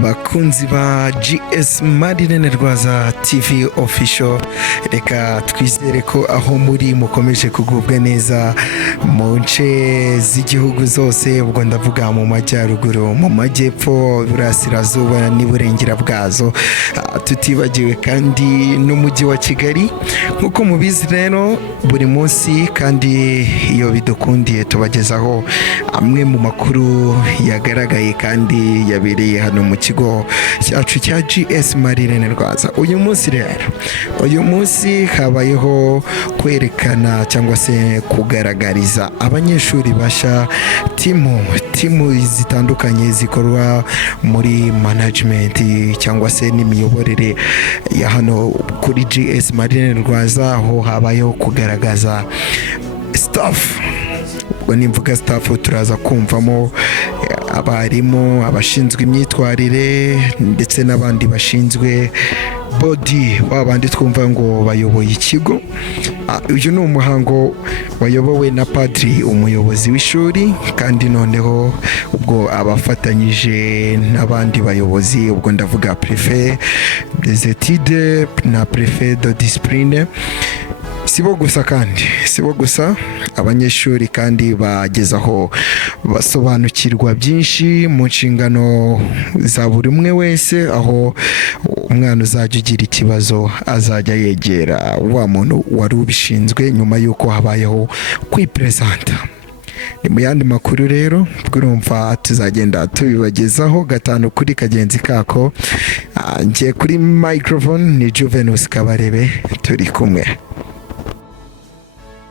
bakunzi ba GS Reine Rwaza TV official, reka twizere ko aho muri mukomeje kugubwa neza mu nce z'igihugu zose, ubwo ndavuga mu majyaruguru, mu majyepfo, burasirazuba n'iburengera bwazo, tutibagiwe kandi n'umujyi wa Kigali. Nkuko mubizi rero, buri munsi kandi iyo bidukundiye tubagezaho amwe mu makuru yagaragaye kandi yabereye hano mu kigo cyacu cya GS Reine Rwaza. Uyu munsi habayeho kwerekana cyangwa se kugaragariza abanyeshuri bashya timu zitandukanye zikorwa muri management cyangwa se n'imiyoborere ya hano kuri GS Reine Rwaza, aho habayeho kugaragaza staff. Ubwo nimvuga staff turaza kumvamo abarimu, abashinzwe imyitwarire ndetse n'abandi bashinzwe body, babandi twumva ngo bayoboye ikigo. Uyu ni umuhango wayobowe na Padri Umuyobozi w'ishuri, kandi noneho ubwo abafatanyije n'abandi bayobozi, ubwo ndavuga Prefet des études na Prefet de discipline. Sibo gusa abanyeshuri kandi bagezaho basobanukirwa byinshi mu nshingano za buri umwe wese, aho umwana uzajya ugira ikibazo azajya yegera wa muntu wari ubishinzwe nyuma y'uko habayeho kwipresenta. Ni mu yandi makuru rero, urumva tuzagenda tubibagezaho gatanu kuri kagenzi kako. Ngiye kuri microphone ni Juvenus Kabarebe, turi kumwe.